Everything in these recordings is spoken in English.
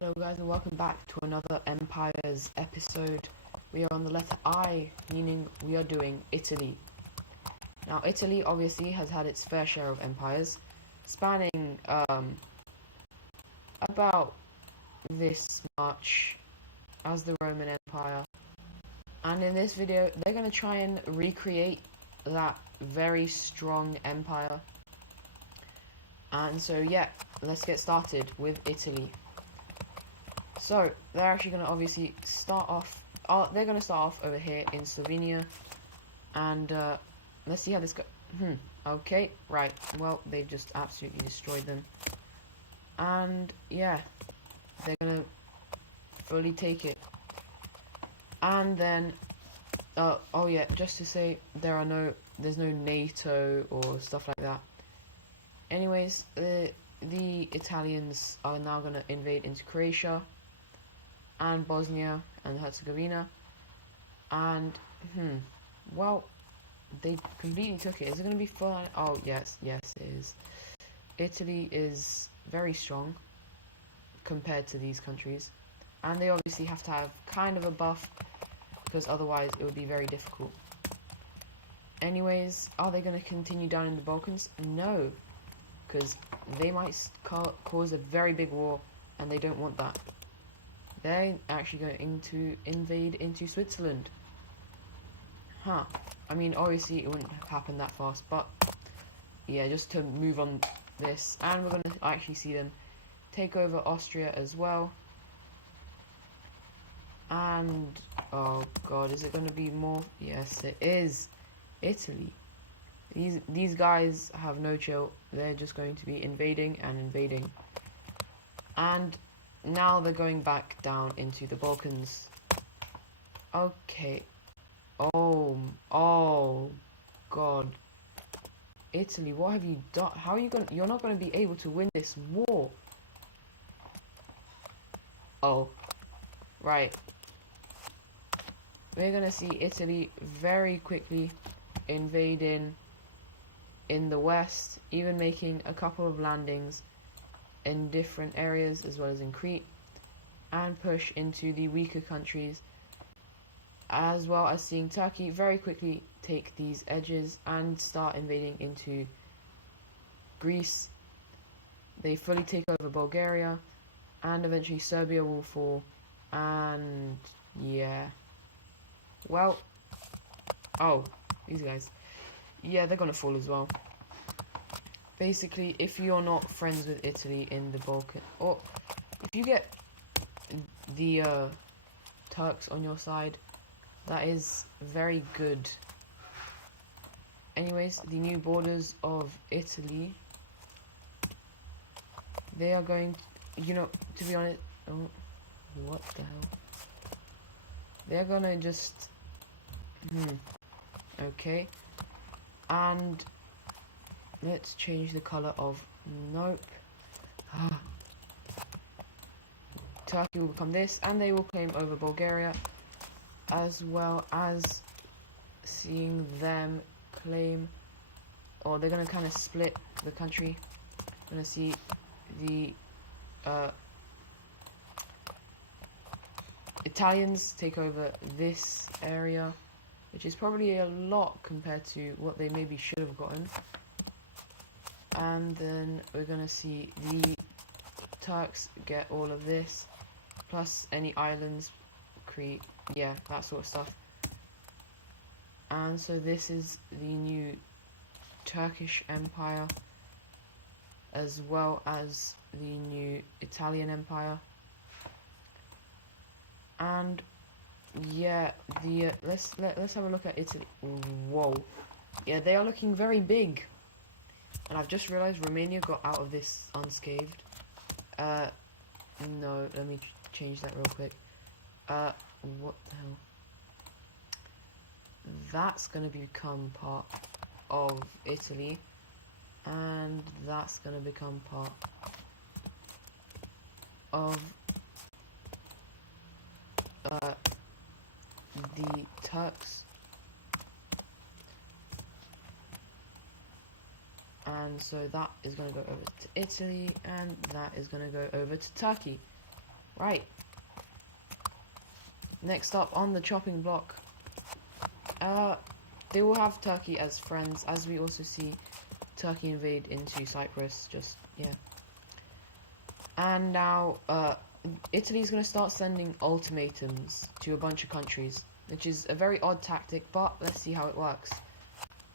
Hello guys and welcome back to another Empires episode. We are on the letter I, meaning we are doing Italy. Now Italy obviously has had its fair share of empires, spanning about this much as the Roman Empire. And in this video they're going to try and recreate that very strong empire. And so yeah, let's get started with Italy. So they're actually going to obviously start off. They're going to start off over here in Slovenia, and let's see how this goes. Okay, right. Well, they've just absolutely destroyed them, and yeah, they're going to fully take it. And then, oh yeah, just to say, there's no NATO or stuff like that. Anyways, the Italians are now going to invade into Croatia and Bosnia and Herzegovina, and well, they completely took it. Is it going to be fun? Oh yes, it is. Italy is very strong compared to these countries, and they obviously have to have kind of a buff because otherwise it would be very difficult. Anyways, are they going to continue down in the Balkans? No, because they might cause a very big war, and they don't want that. They're actually going to invade into Switzerland. I mean, obviously it wouldn't happen that fast, but yeah, just to move on this. And we're going to actually see them take over Austria as well. And, oh god, is it going to be more? Yes, it is. Italy. These guys have no chill. They're just going to be invading and invading. And now they're going back down into the Balkans. Okay. Oh god. Italy, what have you done? How are you going? You're not going to be able to win this war. Oh. Right. We're going to see Italy very quickly invading in the west, even making a couple of landings in different areas as well as in Crete, and push into the weaker countries, as well as seeing Turkey very quickly take these edges and start invading into Greece. They fully take over Bulgaria, and eventually Serbia will fall. And yeah, well, oh, these guys, yeah, they're gonna fall as well. Basically, if you're not friends with Italy in the Balkans, or if you get the Turks on your side, that is very good. Anyways, the new borders of Italy, they are going to, to be honest, oh, what the hell? They're gonna just, okay, and let's change the color of, nope. Turkey will become this, and they will claim over Bulgaria, as well as seeing them claim, or they're going to kind of split the country. We're going to see the Italians take over this area, which is probably a lot compared to what they maybe should have gotten. And then we're going to see the Turks get all of this, plus any islands, Crete, yeah, that sort of stuff. And so this is the new Turkish Empire, as well as the new Italian Empire. And yeah, let's have a look at Italy. Whoa, yeah, they are looking very big. And I've just realized Romania got out of this unscathed. No, let me change that real quick. What the hell? That's gonna become part of Italy, and that's gonna become part of the Turks. And so that is going to go over to Italy, and that is going to go over to Turkey. Right. Next up on the chopping block, they will have Turkey as friends, as we also see Turkey invade into Cyprus. Just yeah. And now, Italy's going to start sending ultimatums to a bunch of countries, which is a very odd tactic, but let's see how it works.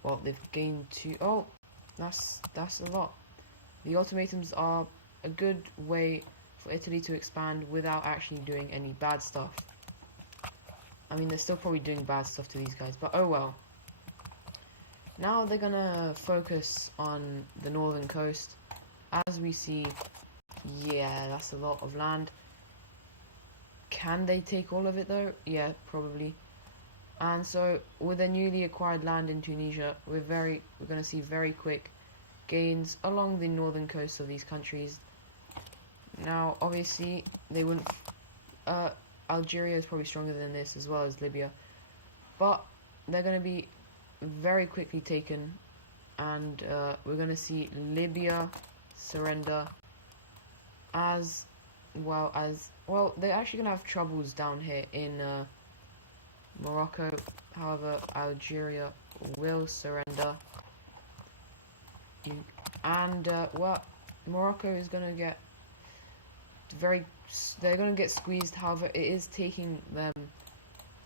Well, they've gained two. Oh, that's a lot. The ultimatums are a good way for Italy to expand without actually doing any bad stuff. I mean, they're still probably doing bad stuff to these guys, but oh well. Now they're gonna focus on the northern coast. As we see, yeah, that's a lot of land. Can they take all of it though? Yeah, probably. And so with the newly acquired land in Tunisia, we're gonna see very quick gains along the northern coast of these countries. Now, obviously, they wouldn't. Algeria is probably stronger than this, as well as Libya, but they're gonna be very quickly taken, and we're gonna see Libya surrender, as well as they're actually gonna have troubles down here in Morocco. However, Algeria will surrender, and Morocco is gonna get they're gonna get squeezed. However, it is taking them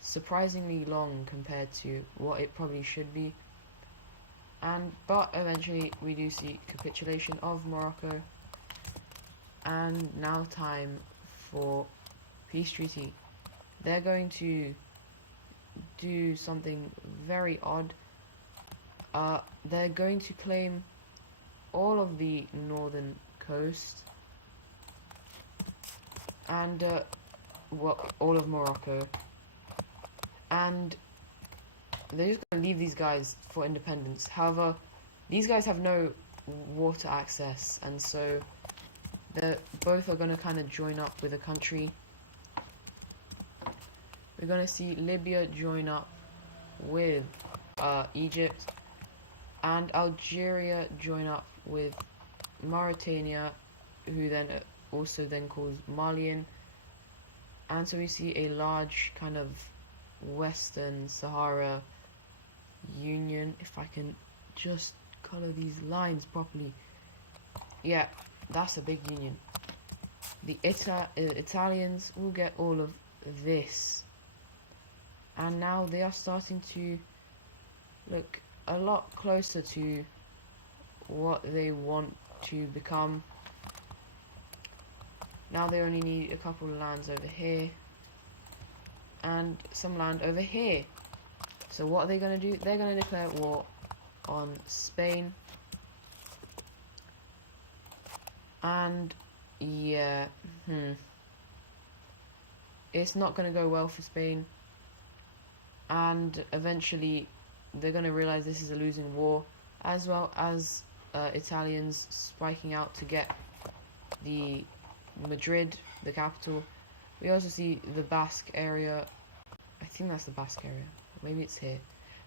surprisingly long compared to what it probably should be. But eventually we do see capitulation of Morocco, and now time for peace treaty. They're going to do something very odd. They're going to claim all of the northern coast and all of Morocco, and they're just going to leave these guys for independence. However, these guys have no water access, and so both are going to kind of join up with a country. We're going to see Libya join up with Egypt, and Algeria join up with Mauritania, who then also then calls Malian. And so we see a large kind of Western Sahara union. If I can just color these lines properly. Yeah, that's a big union. The Italians will get all of this, and now they are starting to look a lot closer to what they want to become. Now they only need a couple of lands over here and some land over here. So what are they going to do? They're going to declare war on Spain. And yeah, it's not going to go well for Spain. And eventually they're going to realize this is a losing war, as well as Italians spiking out to get the Madrid, the capital. We also see the Basque area. I think that's the Basque area. Maybe it's here.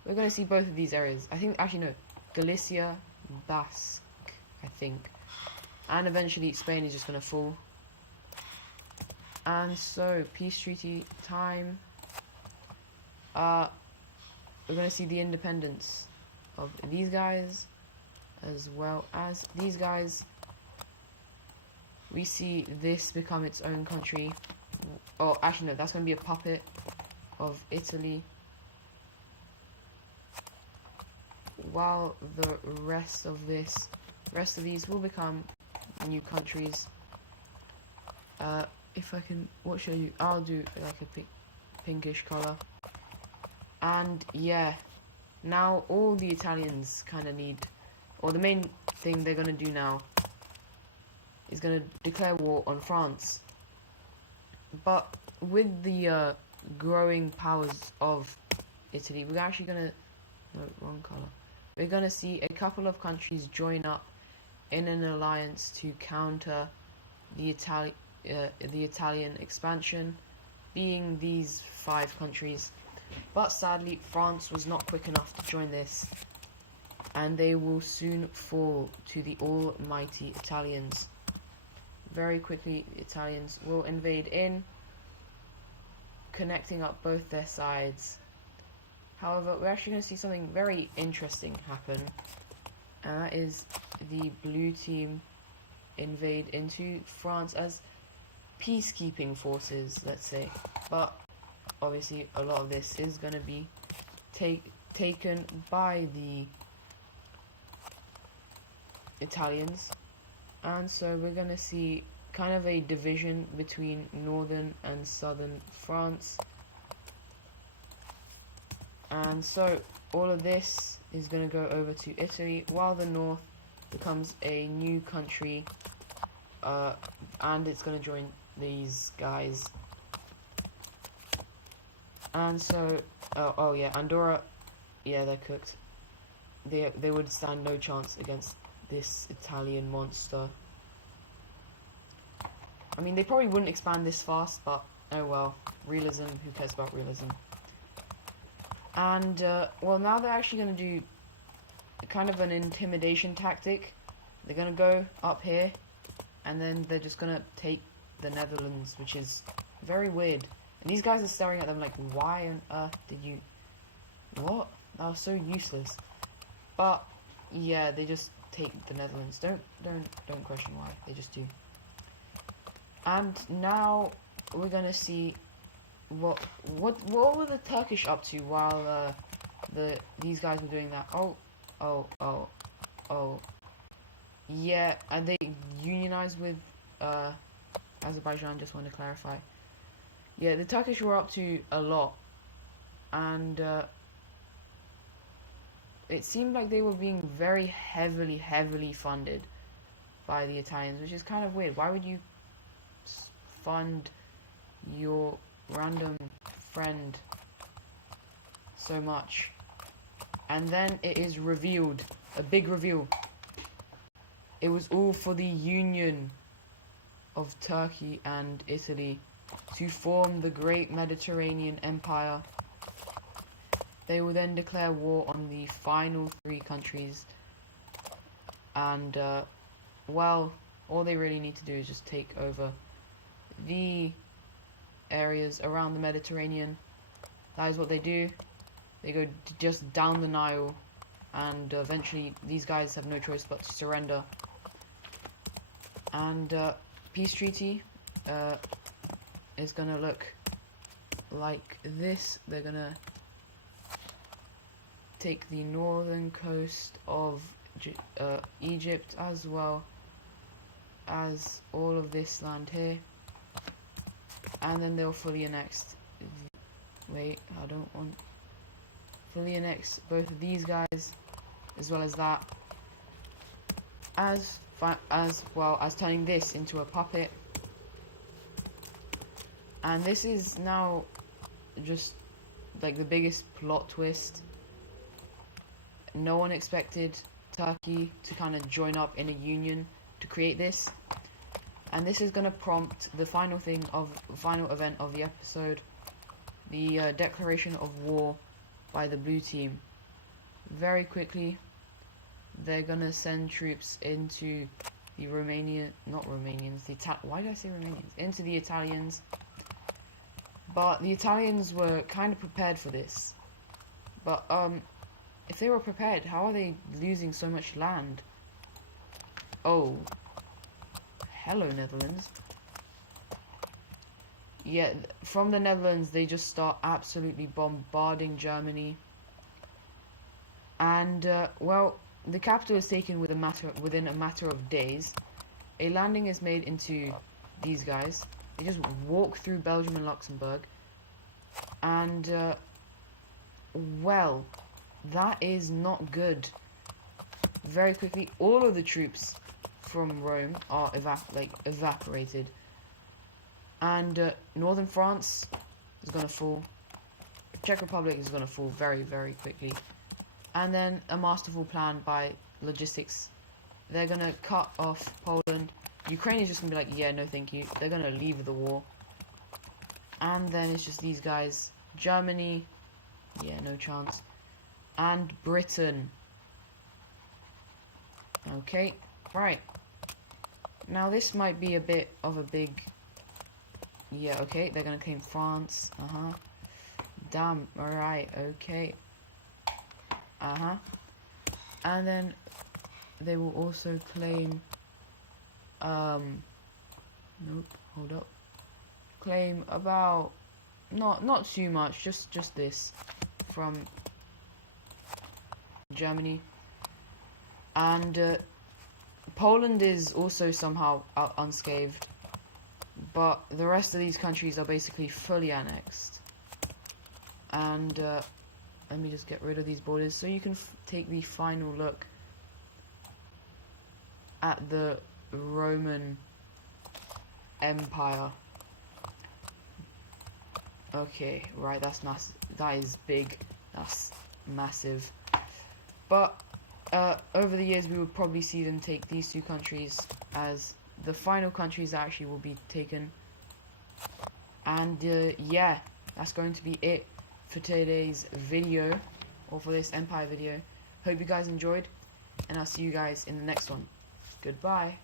We're going to see both of these areas. I think, actually no, Galicia, Basque, I think. And eventually Spain is just going to fall. And so, peace treaty time. We're going to see the independence of these guys, as well as these guys. We see this become its own country. Oh, actually no, that's going to be a puppet of Italy. While the rest of these will become new countries. If I can, what should I do? I'll do like a pinkish color. And yeah, now all the Italians kind of need, or the main thing they're going to do now is going to declare war on France. But with the growing powers of Italy, we're actually going to, no, wrong color. We're going to see a couple of countries join up in an alliance to counter the Italian expansion, being these 5 countries. But sadly, France was not quick enough to join this, and they will soon fall to the almighty Italians. very quickly Italians will invade in, connecting up both their sides. However, we're actually going to see something very interesting happen, and that is the blue team invade into France as peacekeeping forces, let's say. But obviously a lot of this is going to be taken by the Italians, and so we're going to see kind of a division between northern and southern France. And so all of this is going to go over to Italy, while the north becomes a new country, and it's going to join these guys. And so, oh yeah, Andorra, yeah, they're cooked. They would stand no chance against this Italian monster. I mean, they probably wouldn't expand this fast, but oh well, realism, who cares about realism? And, well, now they're actually going to do kind of an intimidation tactic. They're going to go up here, and then they're just going to take the Netherlands, which is very weird. And these guys are staring at them like, why on earth did you... What? That was so useless. But, yeah, they just take the Netherlands. Don't question why. They just do. And now we're going to see... What were the Turkish up to while these guys were doing that? Oh. Yeah, and they unionized with Azerbaijan, just want to clarify. Yeah, the Turkish were up to a lot, and it seemed like they were being very heavily funded by the Italians, which is kind of weird. Why would you fund your random friend so much? And then it is revealed, a big reveal. It was all for the union of Turkey and Italy to form the great Mediterranean Empire. They will then declare war on the final 3 countries, and well, all they really need to do is just take over the areas around the Mediterranean. That is what they do. They go just down the Nile, and eventually these guys have no choice but to surrender. And peace treaty is gonna look like this. They're gonna take the northern coast of Egypt, as well as all of this land here, and then they'll fully annex. Wait, I don't want fully annex both of these guys, as well as that, as well as turning this into a puppet. And this is now just like the biggest plot twist. No one expected Turkey to kind of join up in a union to create this, and this is going to prompt the final event of the episode, the declaration of war by the blue team. Very quickly, they're going to send troops into the why did I say Romanians? Into the Italians. But the Italians were kind of prepared for this. But, if they were prepared, how are they losing so much land? Oh. Hello, Netherlands. Yeah, from the Netherlands, they just start absolutely bombarding Germany. And, well, the capital is taken within a matter of days. A landing is made into these guys. They just walk through Belgium and Luxembourg. And, well, that is not good. Very quickly, all of the troops from Rome are evaporated. And northern France is going to fall. Czech Republic is going to fall very quickly. And then a masterful plan by logistics. They're going to cut off Poland. Ukraine is just going to be like, yeah, no thank you. They're going to leave the war. And then it's just these guys. Germany, yeah, no chance. And Britain. Okay, right. Now this might be a bit of a big... Yeah, okay, they're gonna claim France. Damn, alright, okay. And then they will also claim... Nope, hold up. Claim about... Not too much, just this. From Germany. And Poland is also somehow unscathed. But the rest of these countries are basically fully annexed. And let me just get rid of these borders so you can take the final look at the Roman Empire. Okay, right, that's massive. That is big. That's massive. But over the years, we would probably see them take these two countries as the final countries that actually will be taken. And yeah, that's going to be it for today's video, or for this Empire video. Hope you guys enjoyed, and I'll see you guys in the next one. Goodbye.